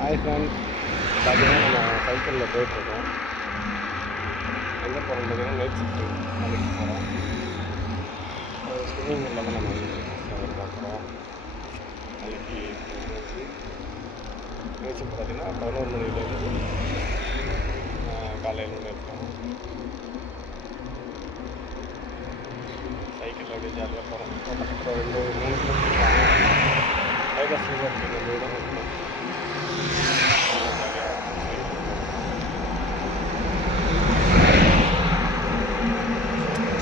Hi friends, பார்த்தீங்கன்னா நம்ம சைக்கிளில் போயிட்டுருக்கோம். எங்கே போகிறோம் பார்த்தீங்கன்னா நைட் ஷிஃப்ட்டு வேலைக்கு போகிறோம். ஸ்விம்மிங் பூலில் தான் நம்ம வந்து பார்க்குறோம். நாளைக்கு நைட் ஷிஃப்ட் பார்த்தீங்கன்னா 11 மணிலேருந்து காலையில் இருக்கோம். சைக்கிளில் அப்படியே ஜாலியாக போகிறோம். பக்கத்தில் 2-3 கிலோமீட்டர் பைபாஸில் இருக்குது நம்ம இடம் இருக்கும்.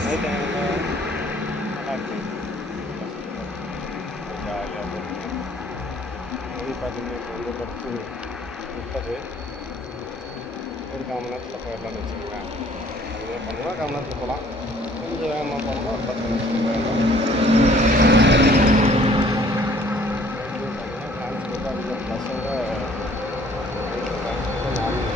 நைட் டைமில் நல்லா இருக்கும், ஜாலியாக இருக்கும். மணி பார்த்தீங்கன்னா இப்போ வந்து 10:30. ஒரு 1/4 மணி நேரத்தில் போயிடலாம்னு வச்சுக்கோங்களேன். அது பண்ணலாம் 1/4 மணி நேரத்தில் போகலாம். கொஞ்சம் வேகமாக போனோம்னா ஒரு 10 நிமிஷத்தில் போயிடலாம். பார்த்தீங்கன்னா டிரான்ஸ்போர்ட் அதிகம், பஸ்ஸோட டிரான்ஸ்போர்ட்டு நார்மல்.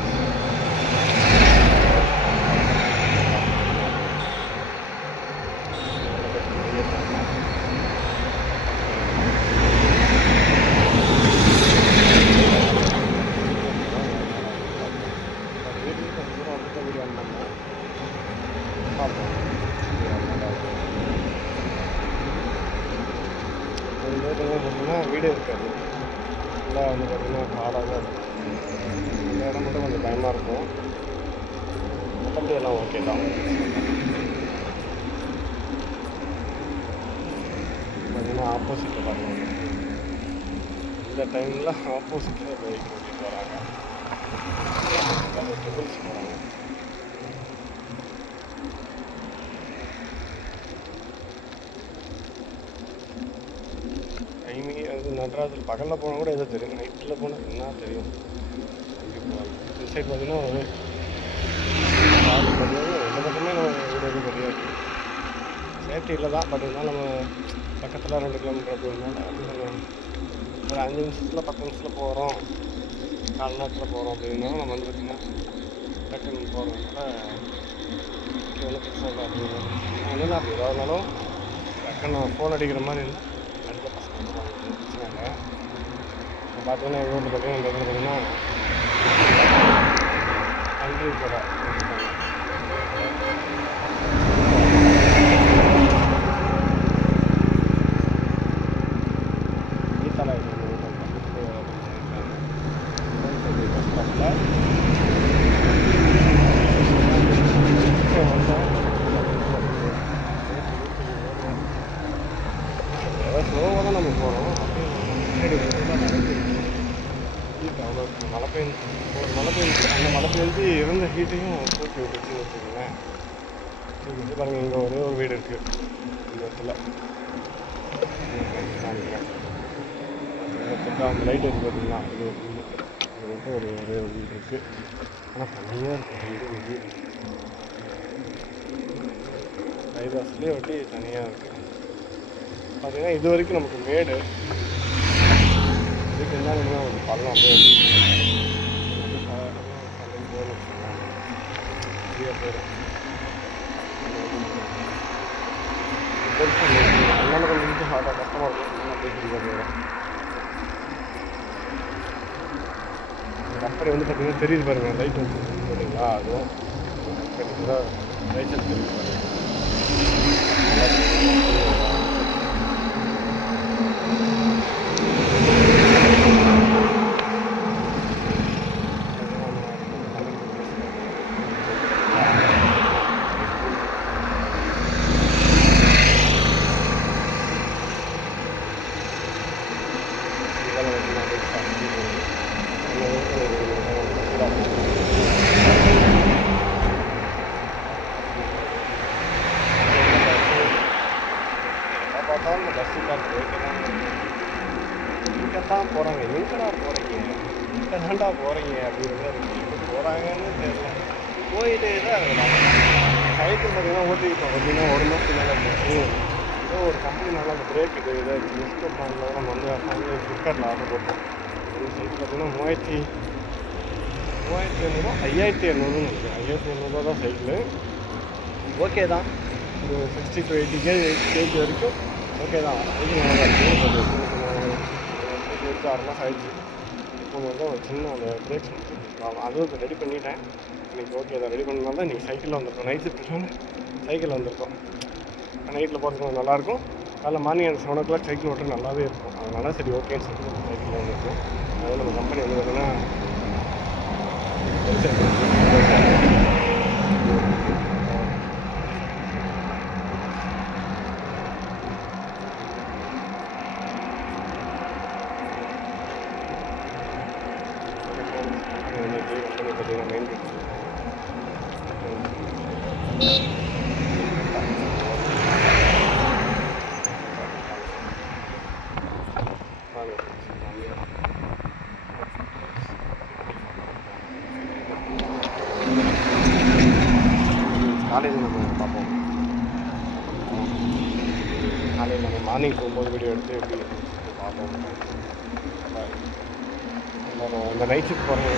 பார்த்தீங்கன்னா வீடு இருக்காது, ஃபுல்லாக வந்து பார்த்திங்கன்னா காடாக தான் இருக்கும். இந்த இடம் மட்டும் கொஞ்சம் பயமாக இருக்கும். மற்றபடி எல்லாம் ஓகே தான். பார்த்தீங்கன்னா ஆப்போசிட்டில் பாருங்கள், இந்த டைமில் ஆப்போசிட்டில் பைக் ஓட்டிகிட்டு வராங்க, ட்ரிபிள்ஸ் போகிறாங்க. டைமிங் அது நடராஜர் பகலில் போனால் கூட எதோ தெரியும், நைட்டில் போனால் என்ன தெரியும். கண்டிப்பாக இந்த சைடு பார்த்தீங்கன்னா ஒரு எந்த பக்கமே நம்ம வீடு எதுவும் கிடையாது. சேஃப்டி இல்லை தான், பட் இருந்தாலும் நம்ம பக்கத்தில் 2 கிலோமீட்டர் அப்படின்னால அப்படி நம்ம ஒரு 5 நிமிஷத்தில் 10 நிமிஷத்தில் போகிறோம், 4 நேரத்தில் போகிறோம் அப்படின்னா நம்ம வந்து பார்த்திங்கன்னா டக்குன்னு போகிறதுனால ஒன்றும் பிரச்சனை இல்லை. அப்படின்னு என்னென்னா அப்படி ஏதாவதுனாலும் டக்குன்னு ஃபோன் அடிக்கிற மாதிரி இருந்தால் கண்டிப்பாக பசங்க பிரச்சனை இல்லை. இப்போ பார்த்தீங்கன்னா எங்கள் ஊரில் பார்த்தீங்கன்னா அங்கே கூட ஸ்லோவாக தான் நம்ம போகிறோம். அவ்வளோ மழை பெஞ்சு ஒரு மழை பெஞ்சு அந்த மழை பெஞ்சு இருந்த ஹீட்டையும் தூக்கி விட்டுச்சுன்னு வச்சுக்கோங்களேன். தூக்கி பாருங்கள், இங்கே ஒரே ஒரு வீடு இருக்குது இந்த இடத்துல. காமிக்கிறேன், அந்த லைட் இருக்குது பார்த்தீங்களா, இது வந்து ஒரே ஒரு வீடு இருக்குது. ஆனால் தனியாக இருக்குது வீடு. பைபாஸ்லேயே ஒட்டி தனியாக இருக்குது. பார்த்தீங்கன்னா இது வரைக்கும் நமக்கு மேடு, இதுக்கு என்ன ஒரு பள்ளம் அப்படியே ஃப்ரீயாக போயிடும். அதனால கொஞ்சம் ஹார்டாக கஷ்டமாக இருக்கும், அப்படியே ஃப்ரீயாக போயிடும். கம்பெனி வந்து பார்த்தீங்கன்னா தெரியுது பாருங்கள், லைட் வந்து பார்த்தீங்களா, அதுவும் கம்பெனி தான் லைசன்ஸ் தெரியுது பாருங்கள். பார்த்தாலும் இந்த பஸ்ஸு பார்த்து இங்கே தான் போகிறாங்க, எங்கடா போகிறீங்க, இங்கே தான்டா போகிறீங்க அப்படிங்கிறத இருக்குது. எங்கே போகிறாங்கன்னு தெரியல, போயிட்டே தான் இருக்கலாம். சைக்கிள் பார்த்தீங்கன்னா ஓட்டிக்கிட்டோம் அப்படின்னா 1 மாதத்துக்கு மேலே போச்சு. ஏதோ ஒரு கம்பெனி நல்லா அந்த பிரேக் இது இதாச்சு டிஸ்கவுண்ட் பண்ணல, நம்ம வந்து ஃபேமிலி ஃப்ளிப்கார்ட்டில் ஆர்டர் போட்டோம். இந்த சைக்கிள் பார்த்தீங்கன்னா 3500 5800 நினைக்கிறேன். 5800 தான் சைக்கிள். ஓகே தான், ஒரு 60 to 80 கேஜி வரைக்கும் ஓகே தான். சைக்கிள் நல்லா தான் இருக்குது. 6 மாதம் ஆயிடுச்சு. போகும்போது தான் ஒரு சின்ன அந்த பிரேக்ஸ் அதுவும் இப்போ ரெடி பண்ணிட்டேன். இன்றைக்கி ஓகே அதை ரெடி பண்ணனால தான் இன்றைக்கி சைக்கிளில் வந்திருக்கோம். நைட் ஷிஃப்ட்னால சைக்கிளில் வந்திருக்கோம். நைட்டில் போகிறதுக்கு கொஞ்சம் நல்லாயிருக்கும். அதில் மார்னிங் அந்த 7 o'clock சைக்கிள் ஓட்டுறது நல்லாவே இருக்கும். அதனால் சரி ஓகேன்னு சொல்லிட்டு சைக்கிளில் வந்திருக்கோம். அதாவது நம்ம கம்பெனி வந்து பார்த்தீங்கன்னா பார்த்தீங்கன்னா மெயின் காலையில் நம்ம பார்ப்போம். காலையில் நம்ம மார்னிங் போகும்போது வீடியோ எடுத்து எப்படி பார்ப்போம். எல்லோரும் இந்த நைட் ஷிஃப்ட் போகிறவங்க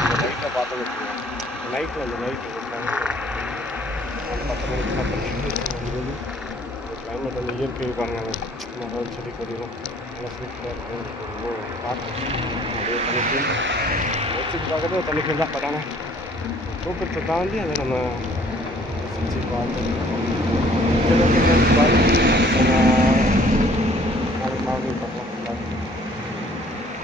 இந்த நைட்டில் பார்த்தோன்னு வச்சுக்கோங்க. நைட்டில் அந்த நைட்டு ஒரு 10 மணிக்கு வந்து கிளைமேட் வந்து இயற்கை பாருங்கள். மரம் செடி கொடிகளும் நல்லா சூப்பராக இருக்கும். ரொம்ப பார்க்கணும். அப்படியே தனிக்கு நைட் பார்க்கறது ஒரு தனிக்கு தான். பட் ஆனால் தூக்கத்தை தாண்டி அதை நம்ம ரசித்து பார்த்து